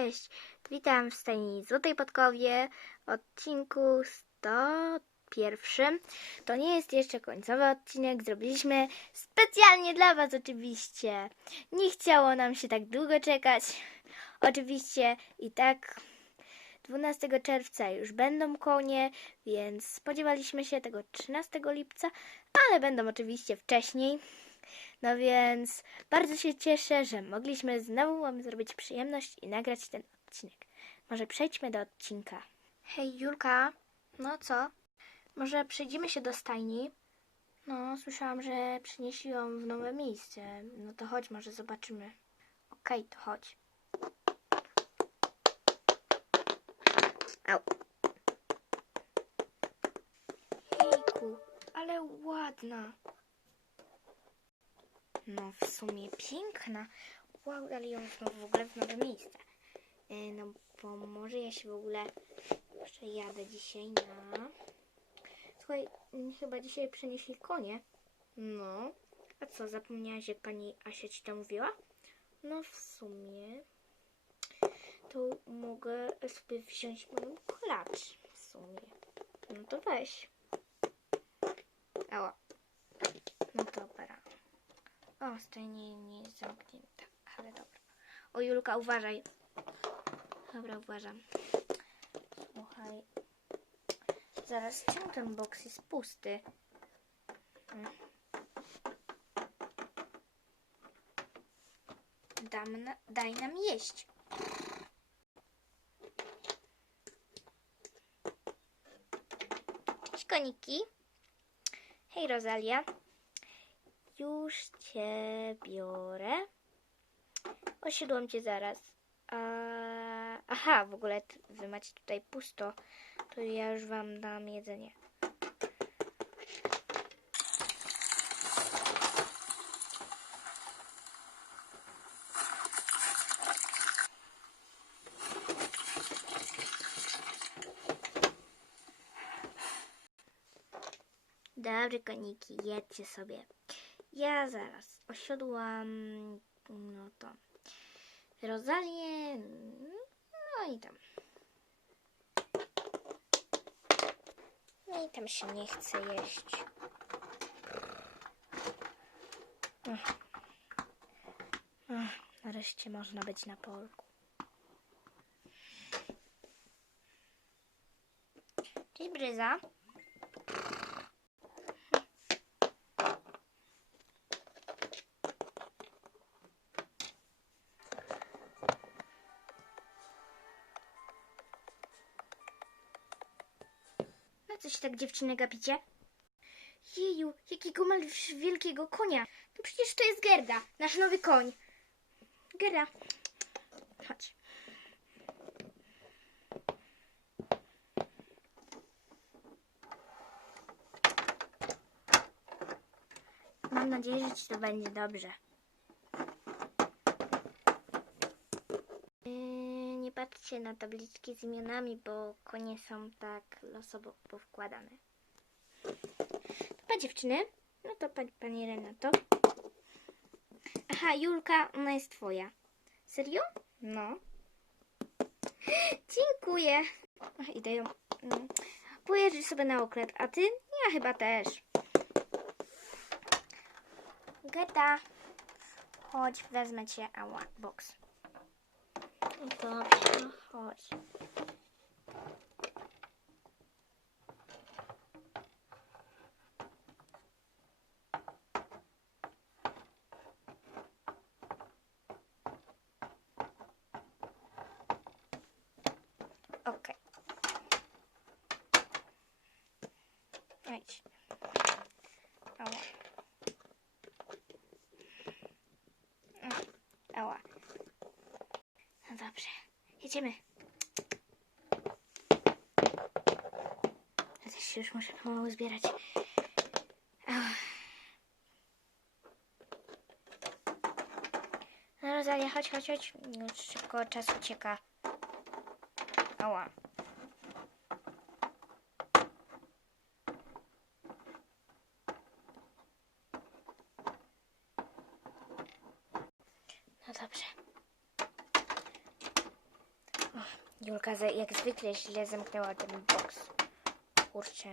Cześć! Witam w stajni Złotej Podkowie, odcinku 101. To nie jest jeszcze końcowy odcinek, zrobiliśmy specjalnie dla Was oczywiście. Nie chciało nam się tak długo czekać. Oczywiście i tak 12 czerwca już będą konie, więc spodziewaliśmy się tego 13 lipca, ale będą oczywiście wcześniej. No więc bardzo się cieszę, że mogliśmy znowu Wam zrobić przyjemność i nagrać ten odcinek. Może przejdźmy do odcinka. Hej Julka, no co? Może przejdziemy się do stajni? No, słyszałam, że przynieśli ją w nowe miejsce. No to chodź, może zobaczymy. Okej, to chodź. Au. Jejku, ale ładna. No w sumie piękna. Wow, dali ją w ogóle w nowe miejsce. E, No bo może ja się w ogóle przejadę dzisiaj na... Słuchaj, chyba dzisiaj przenieśli konie. No. A co, zapomniałaś jak pani Asia ci to mówiła? No w sumie to mogę sobie wziąć moją klacz w sumie. No to weź. Ała. O, stajnie nie jest zamknięta, ale dobra. O, Julka, uważaj. Dobra, uważam. Słuchaj. Zaraz czemu ten boks jest pusty? Mm. Dam na, daj nam jeść. Cześć, koniki. Hej, Rosalia. Już cię biorę. Osiedłam cię zaraz. Aha, w ogóle wy macie tutaj pusto. To ja już wam dam jedzenie. Dobry koniki, jedźcie sobie. Ja zaraz osiodłam, no to Rozalię, no i tam. No i tam się nie chce jeść. Ach. Ach, nareszcie można być na polku. Cześć Bryza. Co się tak dziewczyny gapicie? Jeju, jakiego masz wielkiego konia. No przecież to jest Gerda, nasz nowy koń. Gerda, chodź. Mam nadzieję, że ci to będzie dobrze. Yy, Nie patrzcie na tabliczki z imionami, bo konie są tak losowo powkładane. Pa dziewczyny, no to pani, pani Renato. Aha, Julka, ona jest twoja. Serio? No. Dziękuję. Ach, idę ją. mm, Pojeżdżę sobie na okręt, a ty? Ja chyba też. Geta. Chodź, wezmę cię. Ała, box. Dobrze, chodź. Okej. Idź. Ała. Mm, Ała. No dobrze, jedziemy. Ja też się już muszę pomału zbierać. No Rosalia, chodź, chodź, chodź. Szybko czas ucieka. Ała. No dobrze. Julka jak zwykle źle zamknęła ten boks. Kurczę,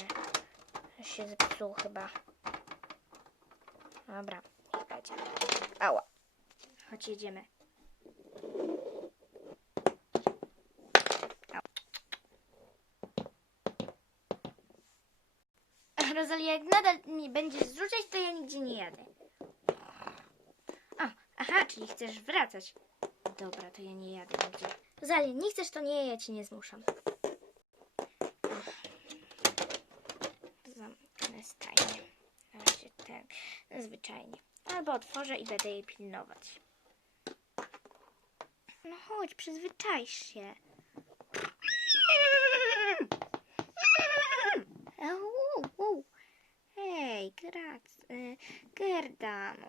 się zepsuł chyba. Dobra, niech. Ała. Chodź, jedziemy. Rosalia, jak nadal mi będziesz zrzucać, to ja nigdzie nie jadę. O, aha, czyli chcesz wracać. Dobra, to ja nie jadę nigdzie. Rosalia, nie chcesz, to nie, ja cię nie zmuszam. Zamknę stajnię. Na razie tak, zwyczajnie. Albo otworzę i będę jej pilnować. No chodź, przyzwyczaj się. Hej, y, Gerda, no.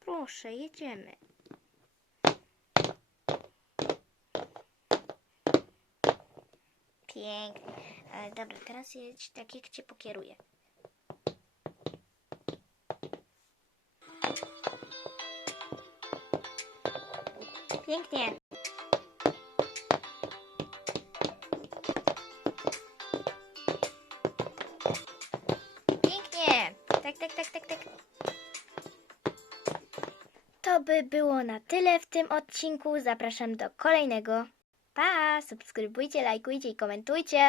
Proszę, jedziemy. Pięknie. Ale dobra, teraz jedź tak, jak cię pokieruję. Pięknie. Pięknie. Tak, tak, tak, tak, tak. To by było na tyle w tym odcinku. Zapraszam do kolejnego. Pa! Subskrybujcie, lajkujcie i komentujcie.